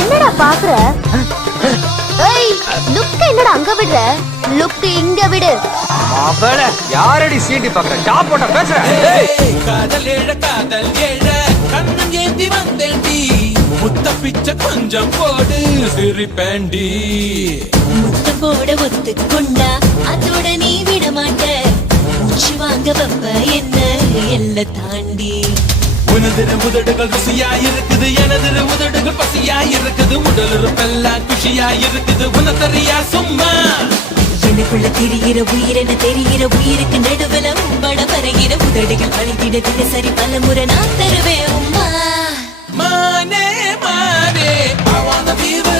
என்னடா பாக்குற? ஏய், லுக் என்னடா அங்க விடுற? லுக் இங்க விடு. அவள யாரடி சீண்டி பாக்குற? டாப் போட்ட பேசுற. காதல் ஏழ கண்ணன் ஏந்தி வந்தேண்டி, முத்த பிச்சை கொஞ்சம் போடு சிரிப்பேண்டி. முத்த போட ஒத்துக்கொண்டா அதோட நீ விட மாட்ட, மூச்சு வாங்க வப்ப என்ன எல்ல தாண்டி. உனதிரு உதடுகள் ருசியா இருக்குது, எனதிரு உதடுகள் பசியா இருக்குது, உடல் இருப்பெல்லாம் குஷியா இருக்குது, உனத்தறியா சும்மா. எனக்குள்ள தெரிகிற உயிரென தெரிகிற உயிருக்கு நடுவுல உம்பட வரைகிற உதடுகள் அழித்திட தினசரி பல முறை நான் தருவேன் உம்மா. மானே மானே I wanna be with